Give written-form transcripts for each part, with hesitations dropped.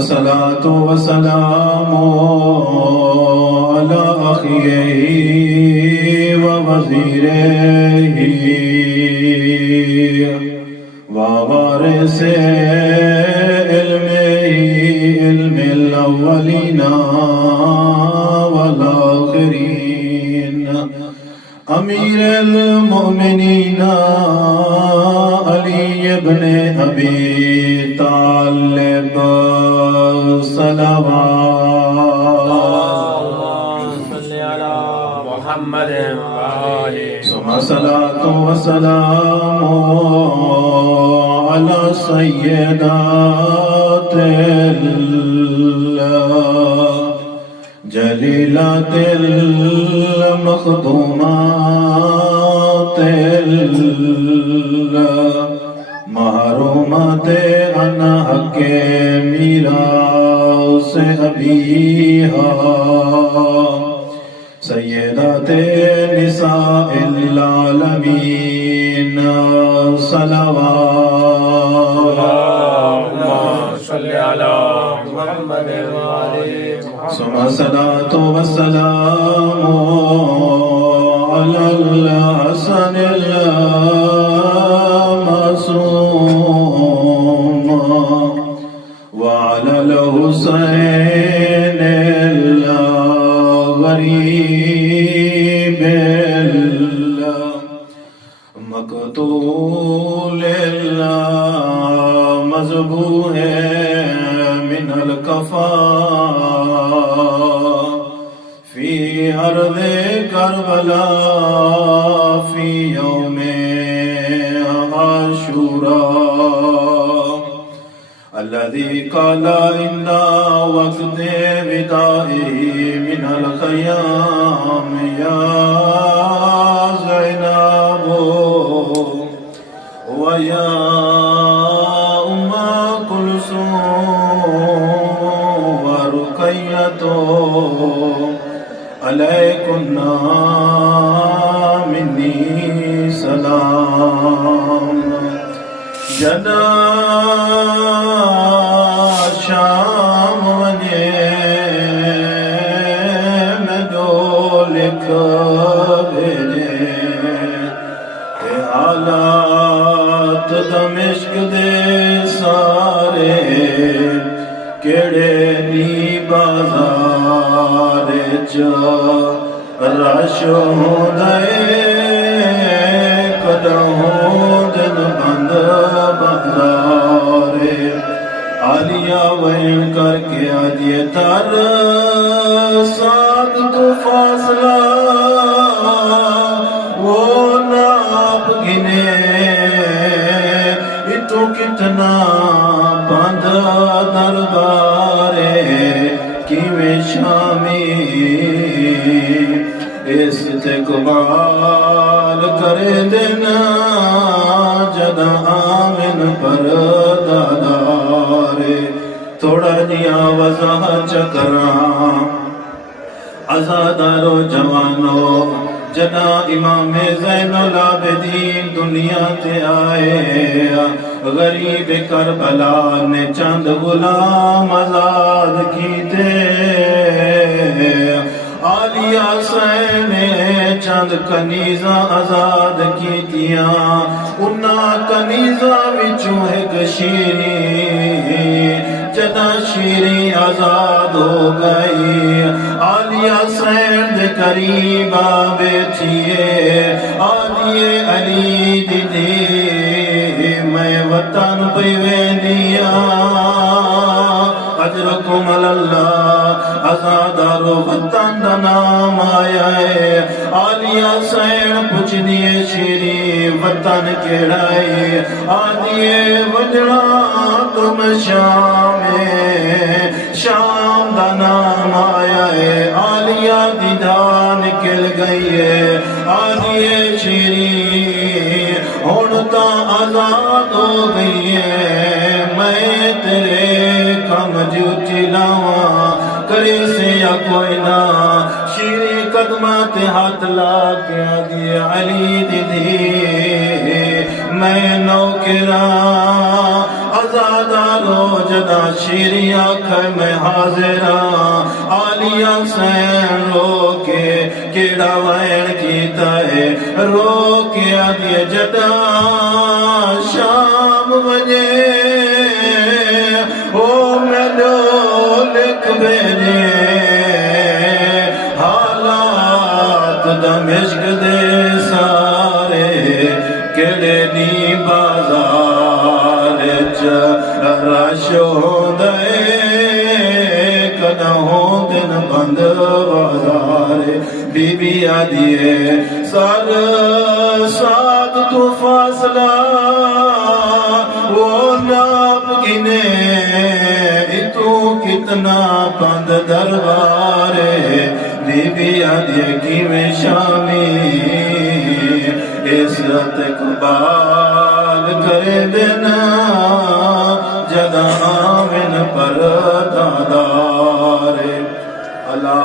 सलातो व सलामो अला अखीही व वज़ीरिही व वारिसे इल्मिल अव्वलीना वल आखिरीन अमीरुल मोमिनीन अली इब्न अबी तालिब सलातो व सलामो अला सय्यदातिल जलीलातिल मखदूमातिल महरूमाते अन हक़े मीरास अबीहा सय्यदाते निसाइल आलमीन सलातो व सलामो अलल हसनिल मासूम व अलल हुसैनिल गरीब मक़तूल मज़बूह मिनल कफ़ा फ़ी अर्ज़े करबला फ़ी यौमे आशूरा अल्लज़ी क़ाला इंदा वक़्ते विदाई मिनल ख़याम या ज़ैनबो व या उम्मा कुलसूम व रुक़य्यतो अलैकुन्ना मिन्नी सलाम जना शाम वने में दो लिख भेजे ते हालात दमिश्क दे सारे केड़े नी बाज़ार च रश होंदे कदहों दिन बंद बाज़ारे आलिया वैन करके आदिए तर साथ तो फासला वो नाप गिने इतो कितना बंद दरबारे किवें शामी इस्तक़बाल करे देना जदा आमिन पर दादारे थोड़ा जिया वज़ाहत चकरा आज़ादारो जवानो जना इमाम ज़ैनुल आबिदीन दुनिया ते आए गरीब करबला ने चंद गुलाम आज़ाद कीते आलिया ने चंद कनीज़ा आज़ाद कीतियां उन्ना कनीज़ा विचों एक शीरी जदा शीरी आज़ाद हो गई आलिया दे करीबा बैठिए आलिए अली दीदी मैं वतन पे वेंदिया अजरकुम अल्लाह आज़ादारो वतन दा नाम आया है आलिया सैन पुछ दिए शीरी वतन केड़ा है आदिए वजना तुम शाम दा नाम आया है आलिया दी जान निकल गई है आदिए शीरी हुण तां आज़ाद हो गई है मैं तेरे कम जूठी लावा करे से या कोई ना शीरी कदमां ते हाथ ला के आदि अली दीदी मैं नौकरा आजादारो जदा शेरी आख मैं हाजिरा आलिया सैन रो के केड़ा वैन कीता है रो के आदि जदा शाम वजे ओ मैनू लिख भेजे हालात दमिश्क दे सारे केड़े नी बाजार च रश होंदे कदा होंदन बंद बाजार बीबी आदिए साल साथ तू फासला वो नाप गिने तू कितना बंद दरबारे बीबी आदिए की में शामी इज्जत कबाल करे देना जदा आमिन पर दादारे अला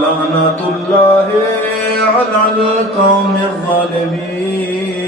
लानतुल्लाह अलल कौमिज़ ज़ालिमीन।